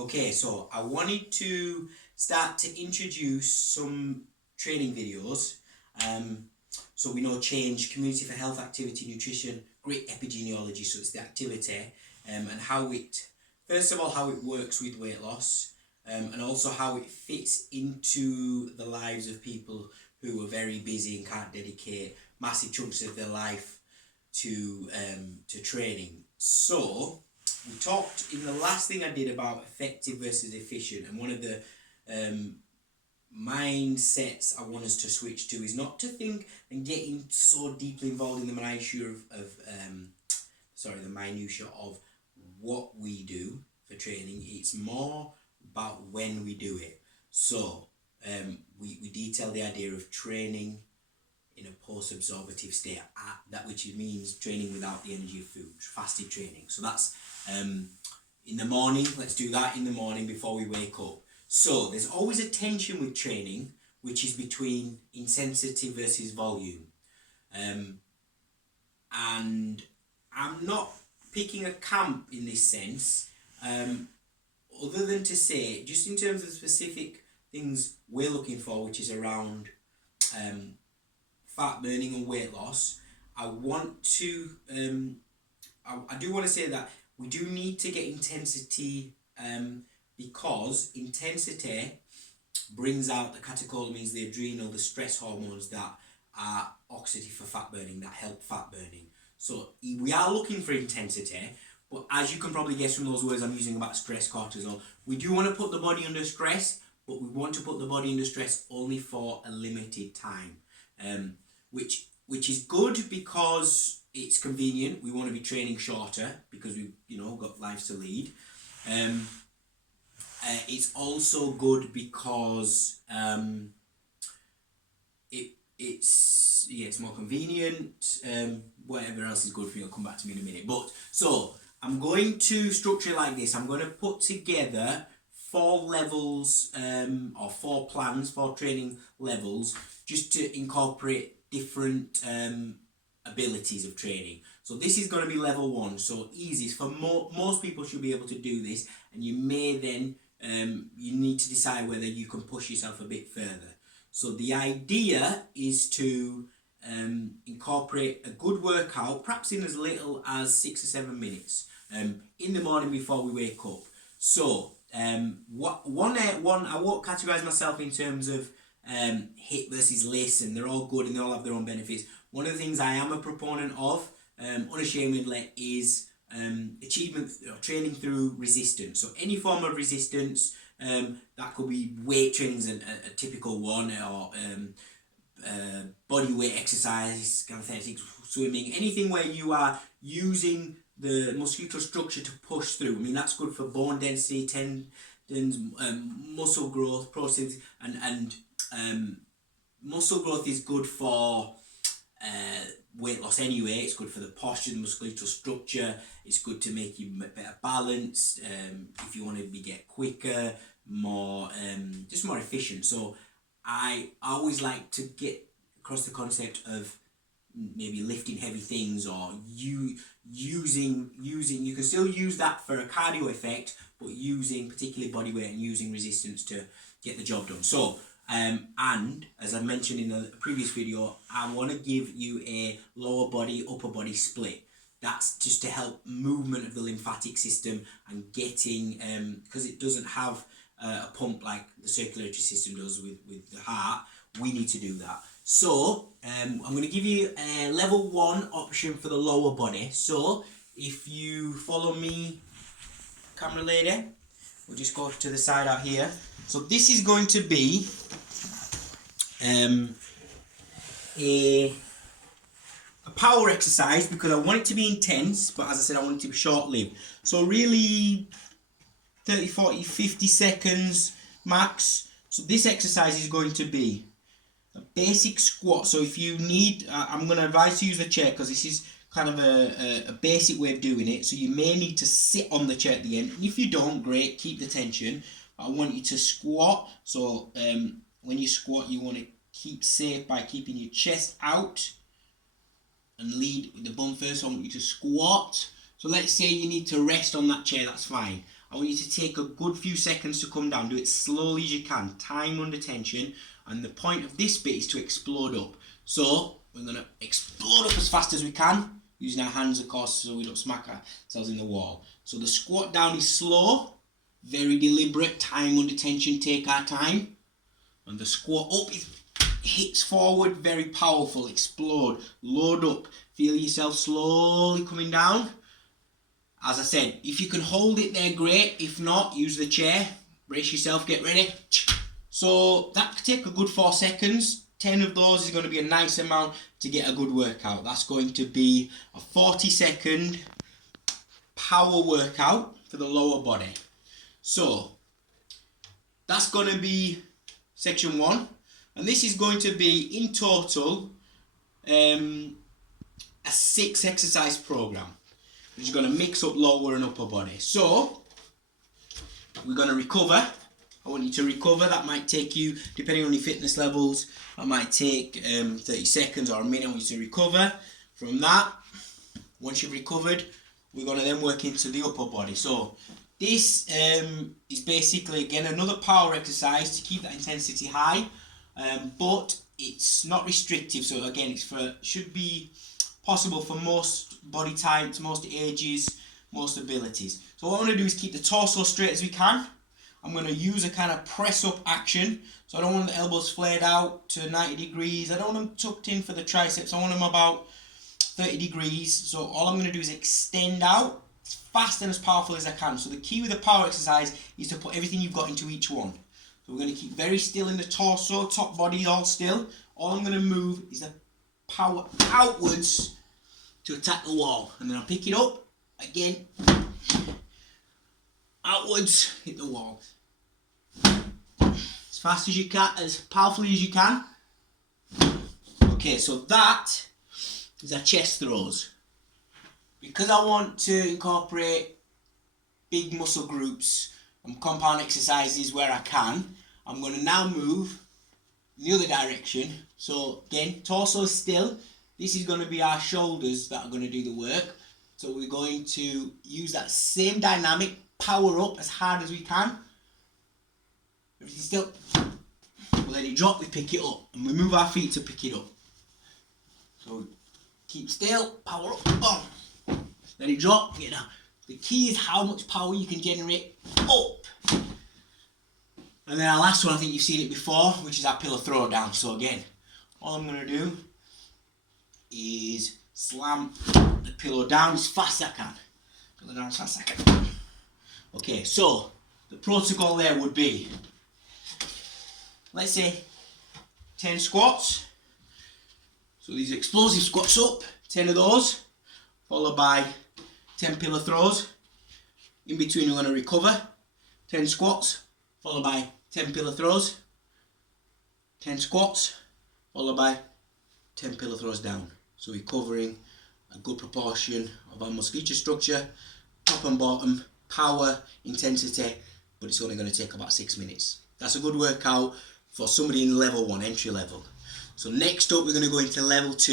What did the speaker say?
Okay, so I wanted to start to introduce some training videos. So we know change, community for health, activity, nutrition, great epidemiology, so it's the activity, and how it, first of all, how it works with weight loss, and also how it fits into the lives of people who are very busy and can't dedicate massive chunks of their life to training. So we talked in the last thing I did about effective versus efficient, and one of the mindsets I want us to switch to is not to think and getting so deeply involved in the minutiae the minutiae of what we do for training. It's more about when we do it. So we detail the idea of training in a post-absorptive state, that which means training without the energy of food, fasted training. So that's in the morning. Let's do that in the morning before we wake up. So there's always a tension with training, which is between intensity versus volume. And I'm not picking a camp in this sense, other than to say, just in terms of specific things we're looking for, which is around fat burning and weight loss, I want to, I do want to say that we do need to get intensity, because intensity brings out the catecholamines, the adrenal, the stress hormones that are oxidative for fat burning, that help fat burning. So we are looking for intensity, but as you can probably guess from those words I'm using about stress, cortisol, we do want to put the body under stress, but we want to put the body under stress only for a limited time, which is good because it's convenient. We want to be training shorter because we've got lives to lead. It's also good because it's more convenient. Whatever else is good for you, I'll come back to me in a minute. But so I'm going to structure it like this. I'm going to put together 4 levels, or 4 plans, 4 training levels, just to incorporate different abilities of training. So this is going to be level 1, so easiest for most people should be able to do this, and you may then you need to decide whether you can push yourself a bit further. So the idea is to incorporate a good workout, perhaps in as little as 6 or 7 minutes, in the morning before we wake up. So one I won't categorize myself in terms of HIIT versus LISS, and they're all good and they all have their own benefits. One of the things I am a proponent of, unashamedly, is achievement or training through resistance. So any form of resistance, that could be weight training is a typical one, or body weight exercise, calisthenics, swimming, anything where you are using the muscular structure to push through. I mean, that's good for bone density, tendons, muscle growth, proteins, and muscle growth is good for weight loss anyway. It's good for the posture, the muscular structure. It's good to make you better balanced. If you want to get quicker, more efficient. So I always like to get across the concept of maybe lifting heavy things, or using you can still use that for a cardio effect, but using particularly body weight and using resistance to get the job done. So and as I mentioned in a previous video, I want to give you a lower body, upper body split. That's just to help movement of the lymphatic system and getting, because it doesn't have a pump like the circulatory system does with the heart. We need to do that. So I'm going to give you a level 1 option for the lower body. So if you follow me, camera lady, we'll just go to the side out here. So this is going to be a power exercise, because I want it to be intense, but as I said, I want it to be short-lived. So really 30, 40, 50 seconds max. So this exercise is going to be a basic squat. So if you need, I'm going to advise to use a chair, because this is kind of a basic way of doing it. So you may need to sit on the chair at the end. And if you don't, great, keep the tension. But I want you to squat. So when you squat, you want to keep safe by keeping your chest out and lead with the bum first. So I want you to squat. So let's say you need to rest on that chair, that's fine. I want you to take a good few seconds to come down. Do it slowly as you can, time under tension, and the point of this bit is to explode up. So we're going to explode up as fast as we can, using our hands of course so we don't smack ourselves in the wall. So the squat down is slow, very deliberate, time under tension, take our time. And the squat up is hips forward, very powerful, explode, load up, feel yourself slowly coming down. As I said, if you can hold it there, great. If not, use the chair, brace yourself, get ready. So that could take a good 4 seconds. 10 of those is going to be a nice amount to get a good workout. That's going to be a 40-second power workout for the lower body. So that's going to be section 1. And this is going to be, in total, a 6 exercise program, which is going to mix up lower and upper body. So we're going to recover. I want you to recover. That might take you, depending on your fitness levels, that might take 30 seconds or a minute. I want you to recover. From that, once you've recovered, we're going to then work into the upper body. So this is basically, again, another power exercise to keep that intensity high, but it's not restrictive. So again, should be possible for most body types, most ages, most abilities. So what I want to do is keep the torso straight as we can. I'm going to use a kind of press up action. So I don't want the elbows flared out to 90 degrees. I don't want them tucked in for the triceps. I want them about 30 degrees. So all I'm going to do is extend out as fast and as powerful as I can. So the key with the power exercise is to put everything you've got into each one. So we're going to keep very still in the torso, top body all still. All I'm going to move is the power outwards to attack the wall. And then I'll pick it up again. Outwards, hit the wall. As fast as you can, as powerfully as you can. Okay, so that is our chest throws. Because I want to incorporate big muscle groups and compound exercises where I can, I'm going to now move in the other direction. So again, torso is still. This is going to be our shoulders that are going to do the work. So we're going to use that same dynamic, power up as hard as we can. Everything still. We let it drop, we pick it up. And we move our feet to pick it up. So keep still, power up, boom. Let it drop, get down. The key is how much power you can generate up. And then our last one, I think you've seen it before, which is our pillow throw down. So again, all I'm going to do is slam the pillow down as fast as I can. Pillow down as fast as I can. Okay, so the protocol there would be, let's say 10 squats. So these explosive squats up, 10 of those, followed by 10 pillow throws. In between we're going to recover, 10 squats, followed by 10 pillow throws, 10 squats, followed by 10 pillow throws down. So we're covering a good proportion of our musculature structure, top and bottom, power, intensity, but it's only going to take about 6 minutes. That's a good workout for somebody in level 1, entry level. So next up we're going to go into level 2.